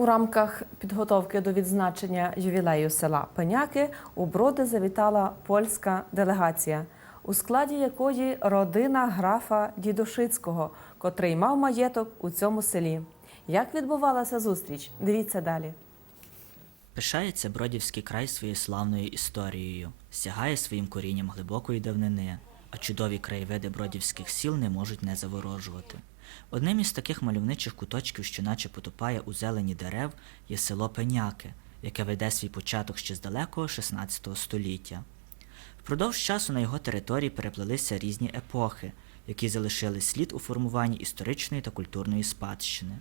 У рамках підготовки до відзначення ювілею села Пеняки у Броди завітала польська делегація, у складі якої родина графа Дідушицького, котрий мав маєток у цьому селі. Як відбувалася зустріч? Дивіться далі. Пишається Бродівський край своєю славною історією, сягає своїм корінням глибокої давнини, а чудові краєвиди бродівських сіл не можуть не заворожувати. Одним із таких мальовничих куточків, що наче потопає у зелені дерев, є село Пеняки, яке веде свій початок ще з далекого XVI століття. Впродовж часу на його території переплелися різні епохи, які залишили слід у формуванні історичної та культурної спадщини.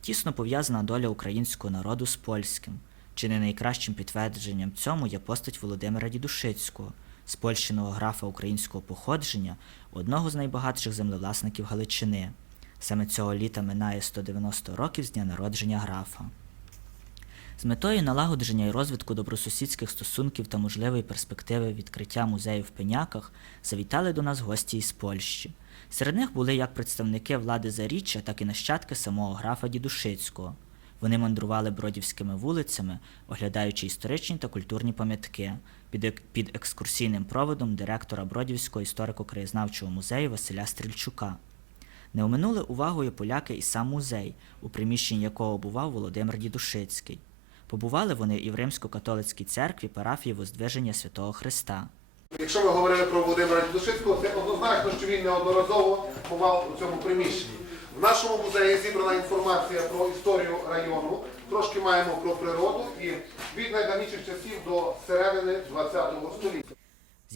Тісно пов'язана доля українського народу з польським. Чи не найкращим підтвердженням цьому є постать Володимира Дідушицького, спольщеного графа українського походження, одного з найбагатших землевласників Галичини. Саме цього літа минає 190 років з дня народження графа. З метою налагодження і розвитку добросусідських стосунків та можливої перспективи відкриття музею в Пеняках завітали до нас гості із Польщі. Серед них були як представники влади Заріччя, так і нащадки самого графа Дідушицького. Вони мандрували бродівськими вулицями, оглядаючи історичні та культурні пам'ятки під, ек- під екскурсійним проводом директора Бродівського історико-краєзнавчого музею Василя Стрільчука. Не оминули увагою поляки і сам музей, у приміщенні якого бував Володимир Дідушицький. Побували вони і в Римсько-католицькій церкві парафії Воздвиження Святого Христа. Якщо ми говорили про Володимира Дідушицького, це однозначно, що він неодноразово бував у цьому приміщенні. В нашому музеї зібрана інформація про історію району, трошки маємо про природу і від найдавніших часів до середини ХХ століття.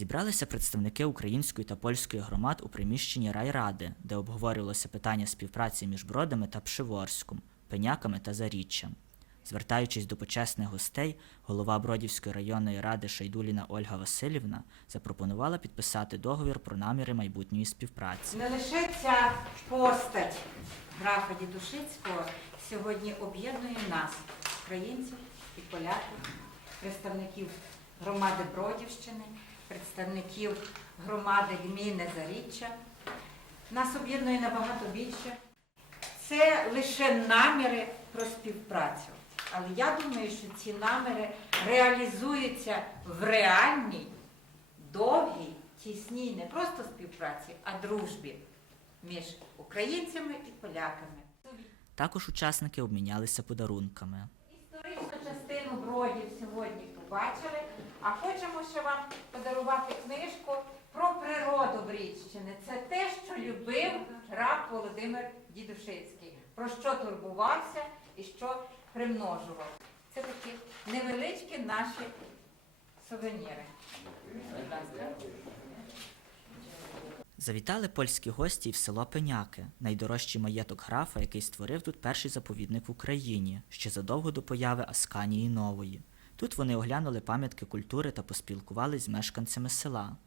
Зібралися представники української та польської громад у приміщенні райради, де обговорювалося питання співпраці між Бродами та Пшиворськом, Пеняками та Заріччям. Звертаючись до почесних гостей, голова Бродівської районної ради Шайдуліна Ольга Васильівна запропонувала підписати договір про наміри майбутньої співпраці. Не лише ця постать графа Дідушицького сьогодні об'єднує нас, українців і поляків, представників громади Бродівщини, представників громади Гміни Заріччя. Нас об'єднує набагато більше. Це лише наміри про співпрацю. Але я думаю, що ці наміри реалізуються в реальній довгій, тісній не просто співпраці, а дружбі між українцями і поляками. Також учасники обмінялися подарунками. Історичну частину бродів сьогодні побачили, а хочемо ще вам подарувати книжку про природу Брідщини. Це те, що любив раб Володимир Дідушицький, про що турбувався і що примножував. Це такі невеличкі наші сувеніри. Завітали польські гості в село Пеняки, найдорожчий маєток графа, який створив тут перший заповідник в Україні, ще задовго до появи Асканії Нової. Тут вони оглянули пам'ятки культури та поспілкувались з мешканцями села.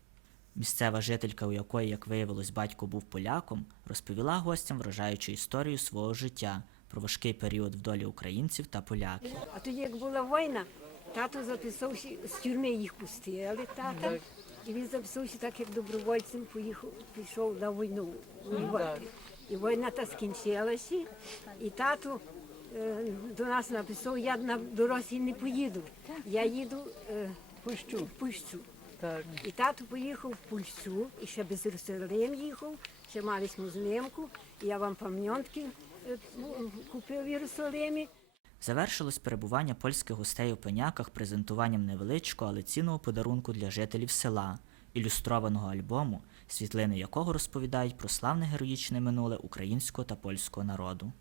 Місцева жителька, у якої, як виявилось, батько був поляком, розповіла гостям вражаючу історію свого життя про важкий період в долі українців та поляків. А тоді, як була війна, тато записався, з тюрми їх пустили, тата. І він записався так, як добровольцем поїхав, пішов на війну воювати. І війна та скінчилася, і тато е, до нас написав, я на до Росії не поїду. Я їду е, Пущу. в Пущу. Так. І тато поїхав в Пущу, і ще без Єрусалим їхав, ще мали знимку, і я вам пам'ятки е, купив в Єрусалимі. Завершилось перебування польських гостей у пеняках презентуванням невеличкого, але цінного подарунку для жителів села, ілюстрованого альбому, світлини якого розповідають про славне героїчне минуле українського та польського народу.